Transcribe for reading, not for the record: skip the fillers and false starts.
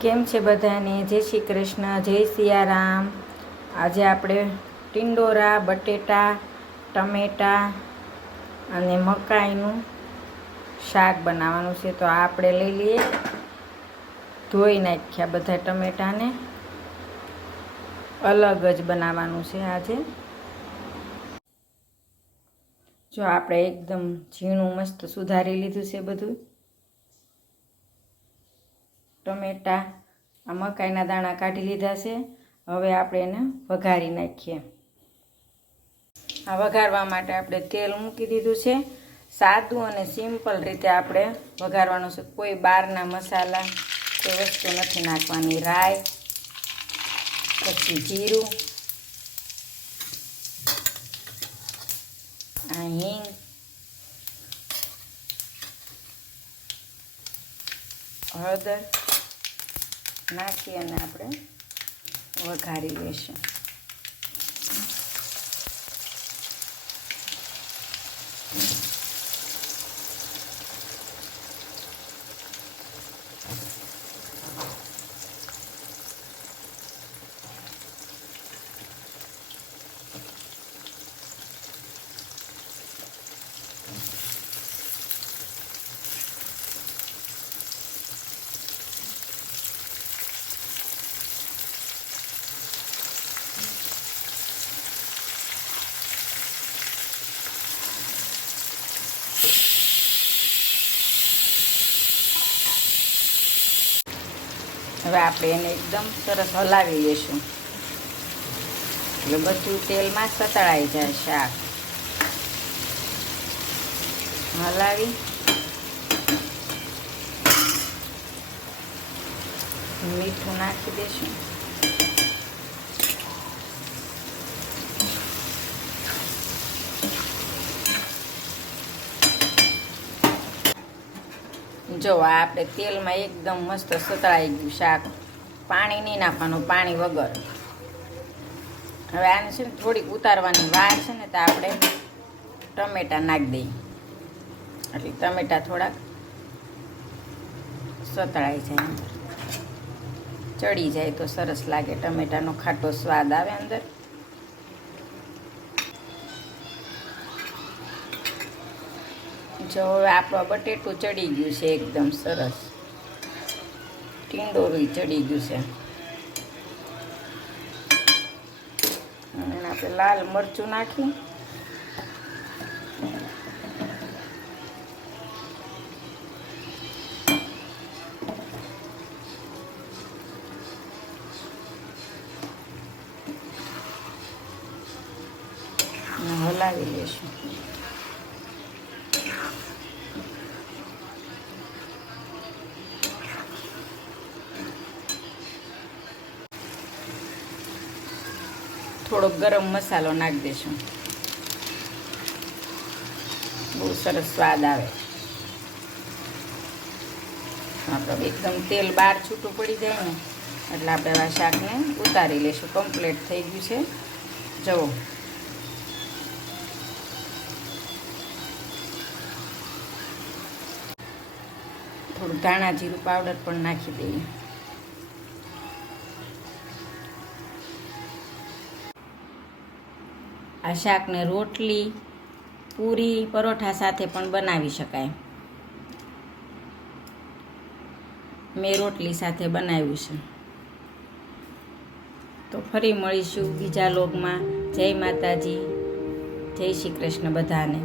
કેમ છે બધાને? જય શ્રી કૃષ્ણ, જય સિયારામ. આજે આપણે ટિંડોરા, બટેટા, ટમેટા અને મકાઈનું શાક બનાવવાનું છે. તો આપણે લઈ લઈએ, ધોઈ નાખ્યા બધા ટમેટાને. અલગ જ બનાવવાનું છે આજે. જો આપણે એકદમ ઝીણું મસ્ત સુધારી લીધું છે બધું. ટમેટા, આ મકાઈના દાણા કાઢી લીધા છે. હવે આપણે એને વઘારી નાખીએ. આ વઘારવા માટે આપણે તેલ મૂકી દીધું છે. સાદું અને સિમ્પલ રીતે આપણે વઘારવાનું છે. કોઈ બહારના મસાલા કોઈ વસ્તુ નથી નાખવાની. રાઈ, પછી જીરું, આ હિંગ, હળદર નાખી અને આપણે વઘારી લઈશું. હવે આપણે એને એકદમ સરસ હલાવી લઈશું, એટલે બધું તેલમાં સતળાઈ જાય શાક. હલાવી મીઠું નાખી દઈશું. જો આ આપણે તેલમાં એકદમ મસ્ત સતળાઈ ગયું શાક. પાણી નહીં નાખવાનું, પાણી વગર. હવે આને છે ને થોડીક ઉતારવાની વાર છે ને, તો આપણે ટમેટા નાખી દઈએ, એટલે ટમેટા થોડાક સતળાઈ જાય, ચડી જાય તો સરસ લાગે. ટમેટાનો ખાટો સ્વાદ આવે અંદર. જો હવે આપણું બટેટું ચડી ગયું છે એકદમ સરસ. ટીંડોરું ચડી ગયું છે. અને આપણે લાલ મરચું નાખી હલાવી લઈશું. થોડોક ગરમ મસાલો નાખી દઈશું, બહુ સરસ સ્વાદ આવે. આપણે એકદમ તેલ બહાર છૂટું પડી જાય ને, એટલે આપણે આ શાકને ઉતારી લઈશું. કમ્પ્લીટ થઈ ગયું છે. જુઓ, થોડું ધાણા જીરું પાવડર પણ નાખી દઈએ. આ શાકને રોટલી, પૂરી, પરોઠા સાથે પણ બનાવી શકાય. મેં રોટલી સાથે બનાવ્યું છે. તો ફરી મળીશું બીજા લોગમાં. જય માતાજી, જય શ્રી કૃષ્ણ બધાને.